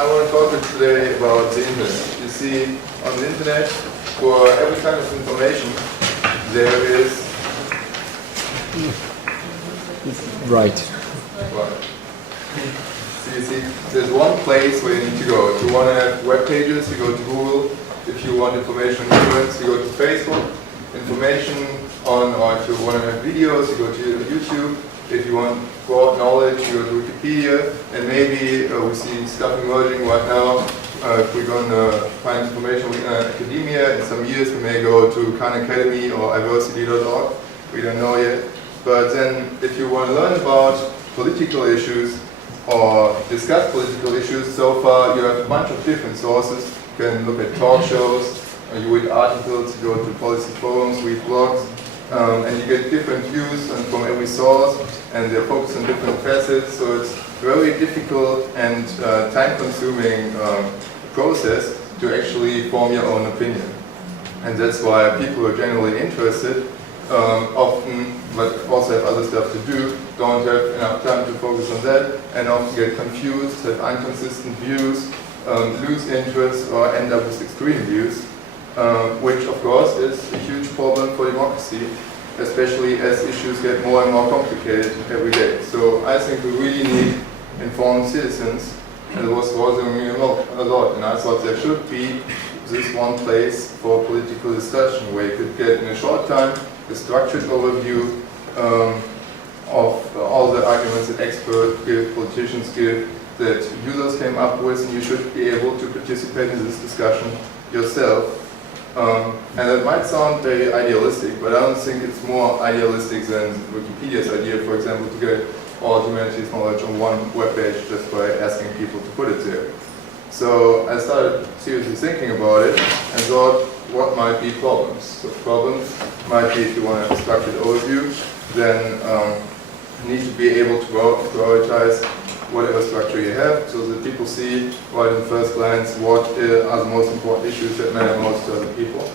I want to talk today about the internet. You see, on the internet, for every kind of information, there is... Right. So you see, there's one place where you need to go. If you want to have web pages, you go to Google. If you want information on humans, you go to Facebook. Information on, or if you want to have videos, you go to YouTube. If you want broad knowledge, you go to Wikipedia. And maybe we see stuff emerging right now. If we're going to find information in academia, in some years we may go to Khan Academy or iversity.org. We don't know yet. But then if you want to learn about political issues or discuss political issues, so far you have a bunch of different sources. You can look at talk shows, you read articles, you go to policy forums, read blogs, and you get different views from every source, and they're focused on different facets, so it's very difficult and time-consuming process to actually form your own opinion. And that's why people who are generally interested often, but also have other stuff to do, don't have enough time to focus on that, and often get confused, have inconsistent views, lose interest, or end up with extreme views, which of course is a huge problem for democracy, especially as issues get more and more complicated every day. So I think we really need informed citizens, and it was bothering me a lot, and I thought there should be this one place for political discussion where you could get in a short time a structured overview of all the arguments that experts give, politicians give, that users came up with, and you should be able to participate in this discussion yourself. And that might sound very idealistic, but I don't think it's more idealistic than Wikipedia's idea, for example, to get all humanities knowledge on one web page just by asking people to put it there. So I started seriously thinking about it and thought, what might be problems? So problems might be, if you want to have a structured overview, then you need to be able to prioritize whatever structure you have, so that people see right in first glance what are the most important issues that matter most to other people.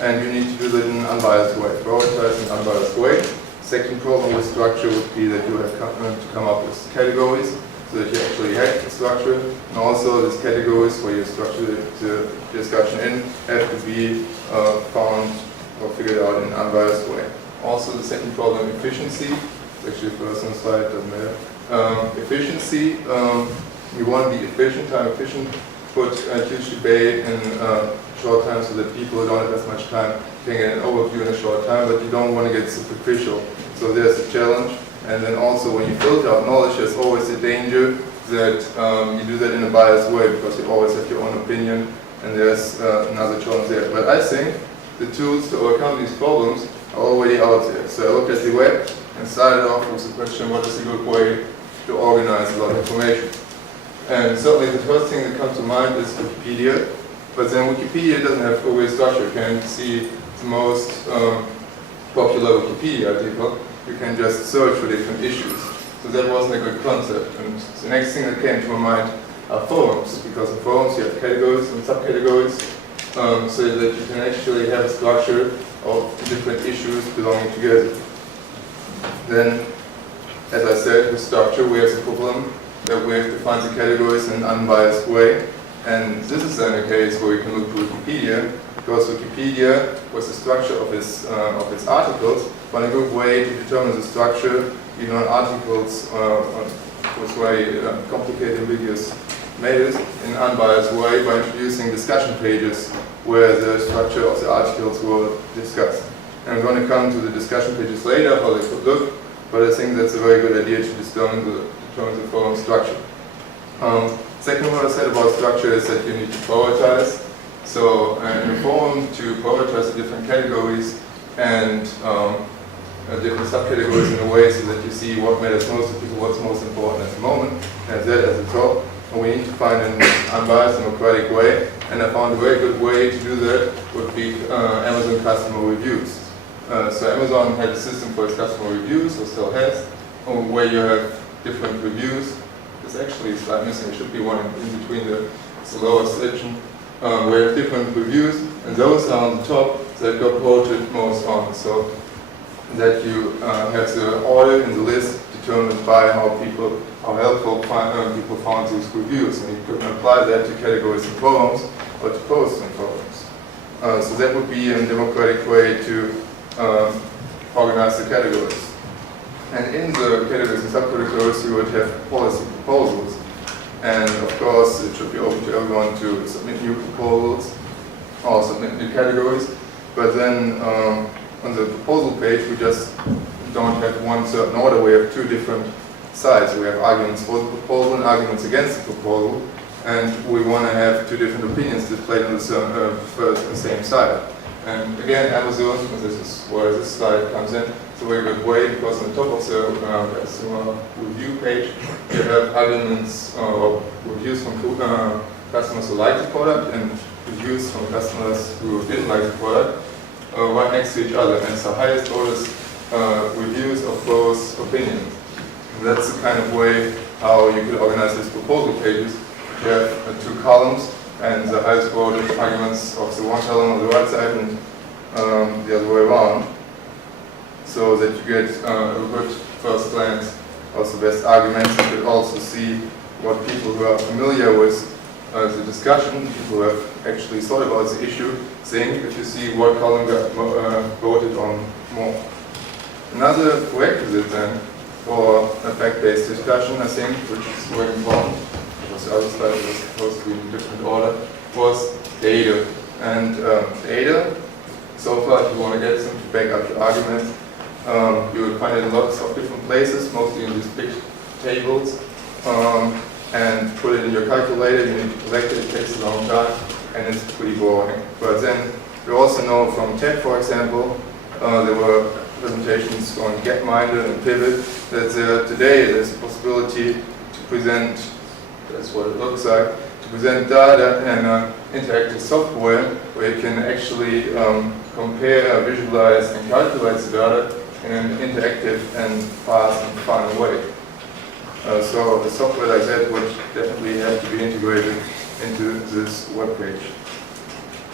And you need to do that in an unbiased way, prioritize in an unbiased way. Second problem with structure would be that you have to come up with categories, so that you actually have the structure. And also these categories where you structure the discussion in have to be found or figured out in an unbiased way. Also the second problem, efficiency. It's actually the first on the slide, doesn't matter. Efficiency, you want to be efficient, time efficient, put a huge debate in short time so that people who don't have as much time can get an overview in a short time, but you don't want to get superficial. So there's a challenge. And then also when you filter out knowledge, there's always a danger that you do that in a biased way, because you always have your own opinion, and there's another challenge there. But I think the tools to overcome these problems are already out there. So I looked at the web and started off with the question, what is a good way to organize a lot of information? And certainly the first thing that comes to mind is Wikipedia, but then Wikipedia doesn't have a way structure. You can see the most popular Wikipedia article. You can just search for different issues. So that wasn't a good concept. And the next thing that came to my mind are forums, because in forums you have categories and subcategories, so that you can actually have a structure of different issues belonging together. Then, as I said, with structure we have the problem that we have to find the categories in an unbiased way. And this is then a case where you can look to Wikipedia, because Wikipedia, with the structure of its articles, find a good way to determine the structure, even on articles with very complicated, ambiguous matters, in an unbiased way by introducing discussion pages where the structure of the articles were discussed. And I'm going to come to the discussion pages later, how they could look, but I think that's a very good idea to determine the forum structure. Second, what I said about structure is that you need to prioritize. So in a forum, to prioritize the different categories and different subcategories in a way so that you see what matters most to people, what's most important at the moment, and that as the top. And we need to find an unbiased, democratic way. And I found a very good way to do that would be Amazon customer reviews. So Amazon had a system for its customer reviews, or still has, where you have different reviews. There's actually a slide missing, there should be one in between the lower section, where you have different reviews, and those are on the top that got voted most on. So that you have the order in the list determined by how how helpful people found these reviews, and you could apply that to categories in forums or to posts in forums. So that would be a democratic way to organize the categories. And in the categories and subcategories, you would have policy proposals. And of course, it should be open to everyone to submit new proposals or submit new categories. But then on the proposal page, we just don't have one certain order. We have two different sides. We have arguments for the proposal and arguments against the proposal. And we want to have two different opinions displayed on the same side. And again, Amazon, this is where this slide comes in, it's a very good way, because on the top of the customer review page, you have arguments or reviews from customers who like the product and reviews from customers who didn't like the product right next to each other. And it's the highest order reviews of both opinions. And that's the kind of way how you could organize these proposal pages. You have two columns, and the highest quoted arguments of the one column on the right side and the other way around, so that you get a good first glance of the best arguments. You could also see what people who are familiar with the discussion, people who have actually thought about the issue, think, if you see what column got voted on more. Another prerequisite then for a fact-based discussion, I think, which is very important, the other slide was supposed to be in a different order, was data. And data, so far, if you want to get some to back up your arguments, you will find it in lots of different places, mostly in these big tables, and put it in your calculator. You need to collect it, it takes a long time, and it's pretty boring. But then we also know from TED, for example, there were presentations on Gapminder and Pivot, that today there's a possibility to present, that's what it looks like, to present data and interactive software where you can actually compare, visualize, and calculate the data in an interactive and fast and fun way. So a software like that would definitely have to be integrated into this web page.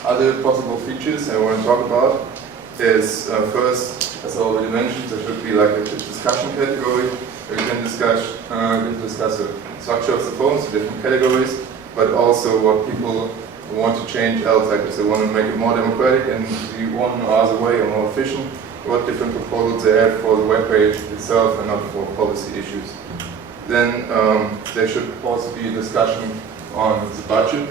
Other possible features I want to talk about is first, as I already mentioned, there should be like a discussion category where you can discuss the structure of the forums, the different categories, but also what people want to change else, like if they want to make it more democratic and the one or other way or more efficient, what different proposals they have for the web page itself and not for policy issues. Then there should also be a discussion on the budget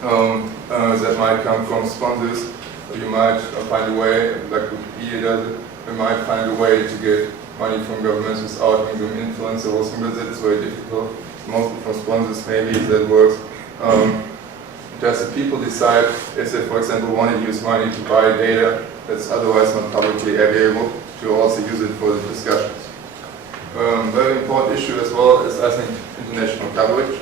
that might come from sponsors. You might find a way, like Wikipedia does it, you might find a way to get money from governments without having them influence the whole thing, but that's very difficult. Mostly from sponsors, maybe that works. Just if people decide if they, for example, want to use money to buy data that's otherwise not publicly available, to also use it for the discussions. Very important issue as well is, I think, international coverage,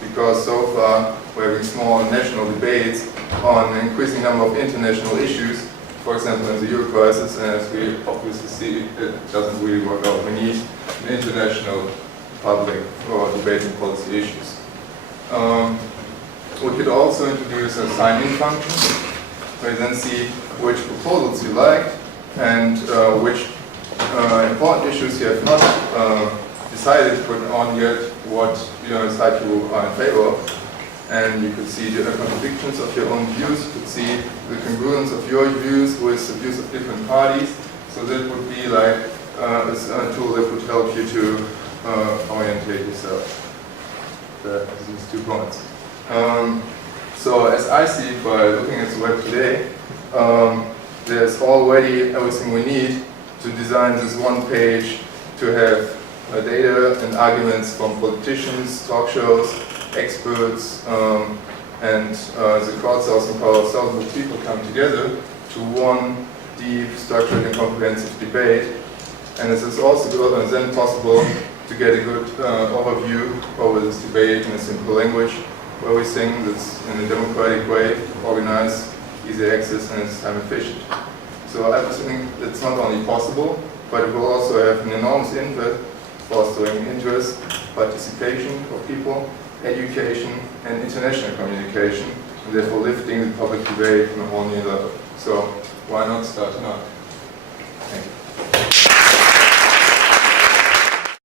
because so far we're having small national debates on an increasing number of international issues, for example in the Euro crisis, and as we obviously see, it doesn't really work out. We need an international public for debating policy issues. We could also introduce a sign-in function, where you then see which proposals you liked and which important issues you have not decided to put on yet, what side you are in favor of. And you could see the contradictions of your own views, you could see the congruence of your views with the views of different parties. So that would be like a tool that would help you to orientate yourself. These 2 points. So as I see it by looking at the web today, there's already everything we need to design this one page to have data and arguments from politicians, talk shows, experts, and the crowdsourcing power of thousands of people come together to one deep, structured and comprehensive debate. And it is also good and then possible to get a good overview over this debate in a simple language, where we think that's in a democratic way, organized, easy access, and it's time efficient. So I think it's not only possible, but it will also have an enormous impact, fostering interest, participation for people, education, and international communication, and therefore lifting the public debate on a whole new level. So why not start now?